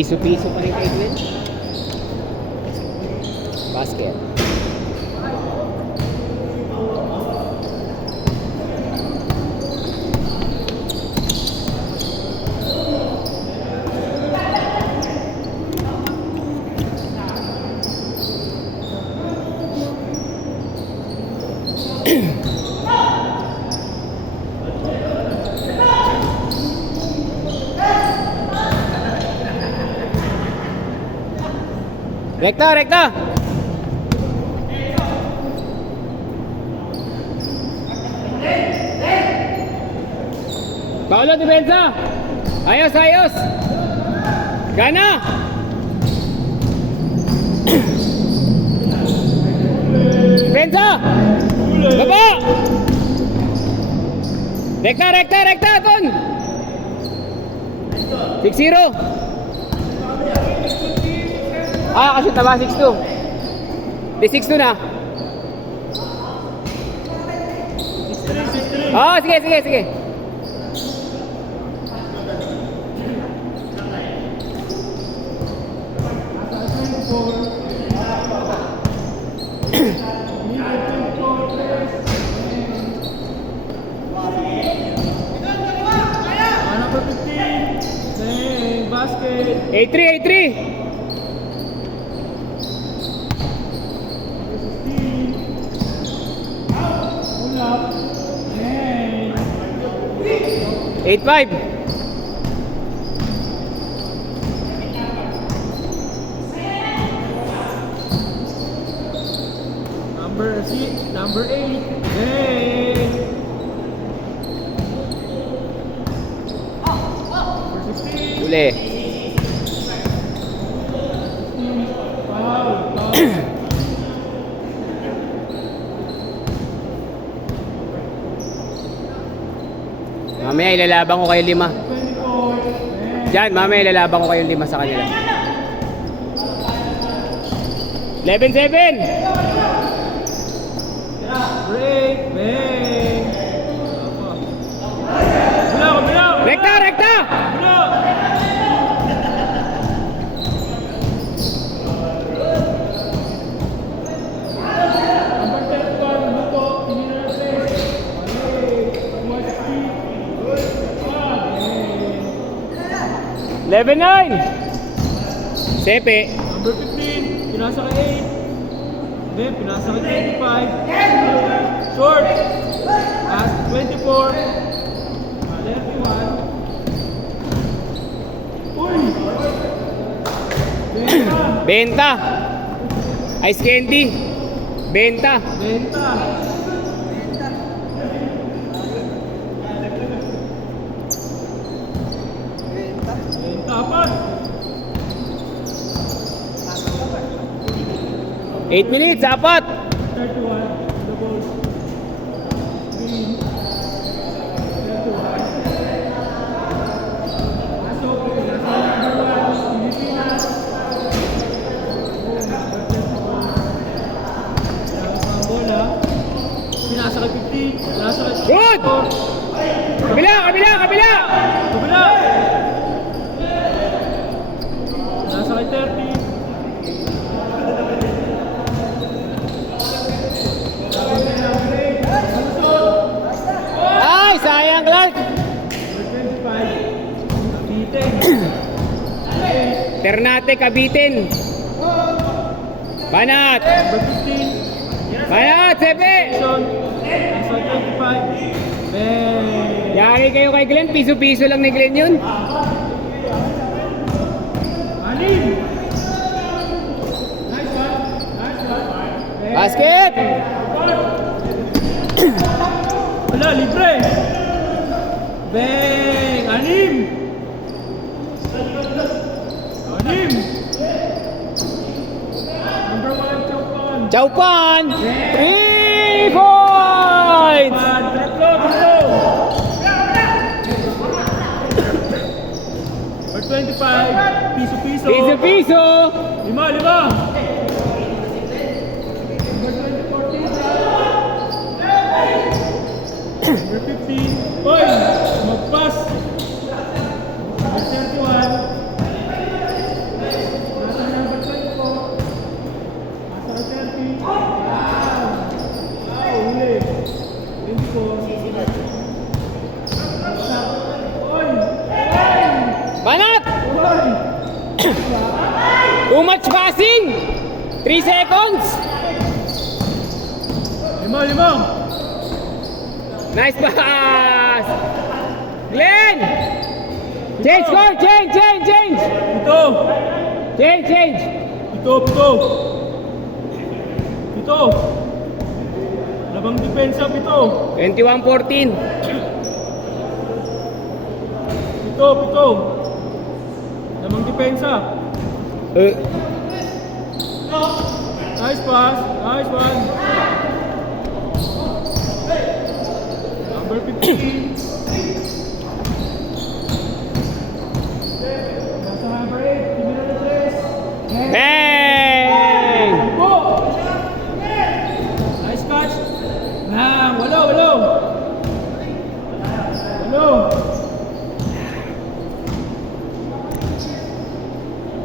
Piso-piso pa rin kay Glenn. Basket. Rekta, rekta. Paulo, depensa. Ayos, ayos. Gana. Depensa. Baba. Rekta, rekta, rekta, Ton. 6-0. Kasi taba 6-2. Di 6-2 na. Sige, sige, sige. Basket. 8-3, 8-3. Hey. 8-5. Number 8. Hey. Number 16. Uli. Mamaya ilalabang ko kayo 5. Diyan, mamaya ilalabang ko kayo 5 sa kanila. 11-7. Break, bang. Bilang. Rekta, rekta. Bilang. Number 11-9. Sepe. Number 15, pinasa kay 8. Then, pinasa kay 25. Short. Pass 24. 31. Uy! Benta. Ice candy. Benta. Benta. Apat. 8 minutes, apat. 31. The ball. Green. 31. Pasok. Number 1. Pilipinas. Bola. Pinasa kay 50. Pinasa kay 54. Good! Kabila, kabila, kabila! Kabila. Pinasa kay 30. Ay, sayang, Clark! 25. Bitin. Ternate, kabitin. Banat! Number 15. Banat, Sepe! Nasa 25. Ben. Yari kayo kay Glenn, piso-piso lang ni Glenn yun. Anim. Nice one. Nice one. Ben. Basket! Wala, libre. Bang! Anim. Anim. Number 1, Chaupan. Chaupan! 3 points! Tatlo. Number 25, piso-piso. Piso-piso! 5. Number 24, Tisa. Number 15, Oy! Magpas. Number 31. Too much passing! 3 seconds! 5. Nice pass! Glenn! Change score! Change! Ito. Change! Ito. Labang depensa, Pito. 21-14. Pito. Labang depensa. Nice pass. Nice one. Number 15. Nasa number 8. Timina na 3. Bang! Go! Nice catch. Walo.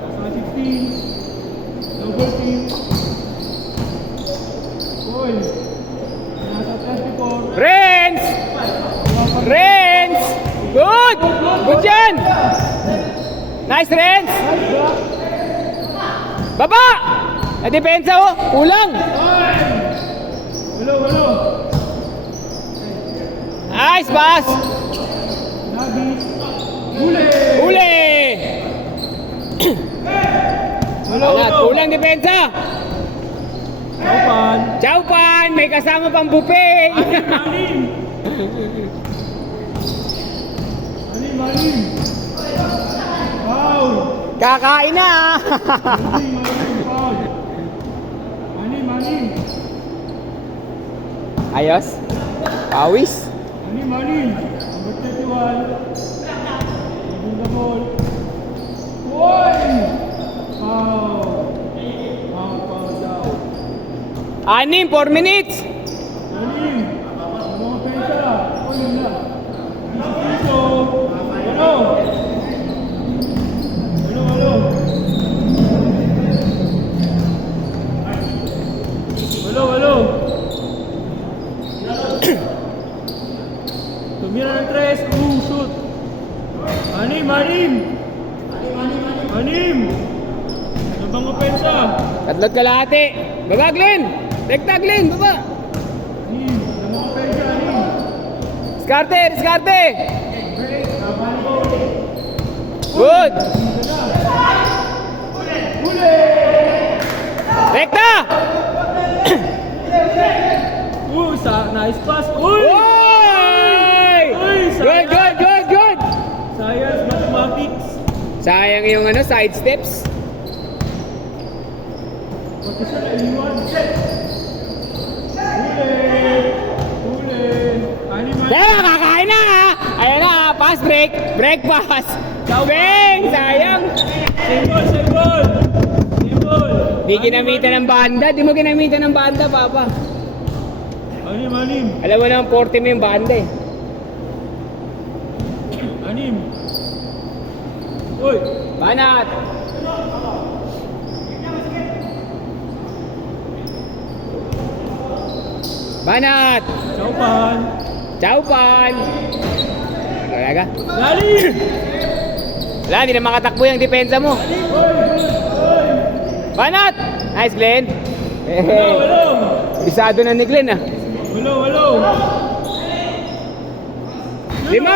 Nasa 15. Number 15. Goal. Nasa 34. Renz! Good! Good yan! Nice, Renz! Baba! Na-depensa oh! Kulang! Walo. Nice pass! Nabis. Huli. Uli! Walo. Kulang depensa! Opan. Chowpan! May kasama pang buffet! Malim. Foul. Kakain na! Foul. Malim. Ayos? Pawis? Malim. Number 31. Taking the ball. Foul. Foul down. 4 minutes! Malim. Mga pensa. Ulit na. Piso. Walo. Tumira ng 3. Shoot. Manim. Nabang opensa. Tatlot kalahati! Baba, Glenn! Rekta, Glenn! Baba! Nabang opensa. Diskarte! Good! Rekta! Nice pass. Oy! Sayang. Good! Science, mathematics. Sayang yung side steps. Pati siya naiwan. Huli. Kaya kakain na ha! Ayan na, pass break! Break pass! Bang! Sayang! Same ball. Di ginamitan ng banda. Di mo ginamitan ng banda, Papa. Manim. Alam mo naman, 40 mo yung banda eh. Anim. Uy. Banat! Chowpan! Talaga? Lalim. Wala, hindi na makatakbo yung depensa mo. Banat! Nice, Glenn. Walo. Bisado na ni Glenn ah. Walo. 5! Lima.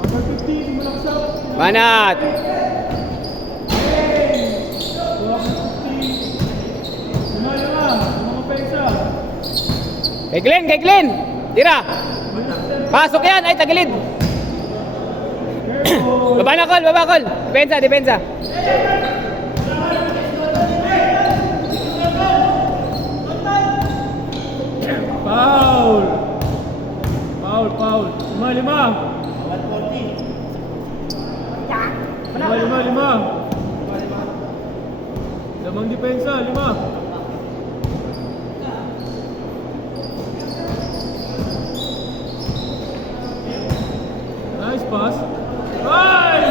Number 15, malaksak. Banat! Mga pensa. Kay Glenn! Tira! Pasok yan! Ay, tagilid! Baba, Col! Depensa! Foul. 5. 5. Lamang depensa, 5. Nice pass. Ay!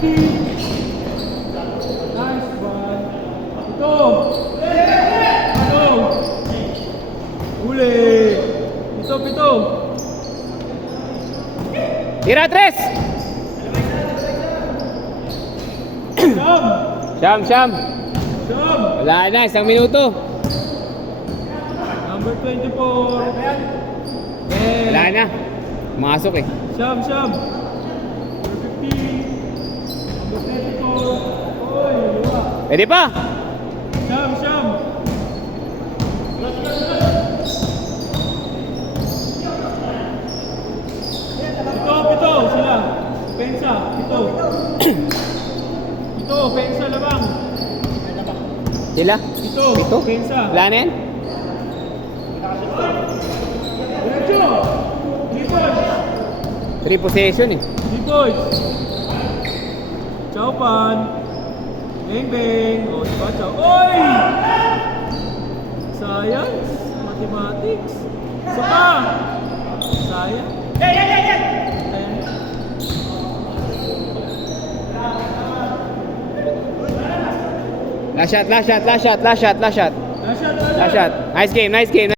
15. Nice one. Ito. Huli. Pito. Tira, Tres! Siyam. Siyam. Wala na, 1 minuto. Number 24. Wala na. Masok eh. Siyam. Number 15. Number 24. Oy, luwa. Pwede pa. Siyam. Pito sila. Pensa, pito. Pito, pensa labang. Sila? Pito, Pito? pensa. Wala na yan? Diretso. Lipoy. 3 possession eh. Lipoy. Chow pan. Beng. O, diba, chow. Oy! Science. Mathematics. Isa pa. Science. Ayan. Last shot. Last shot. Nice game.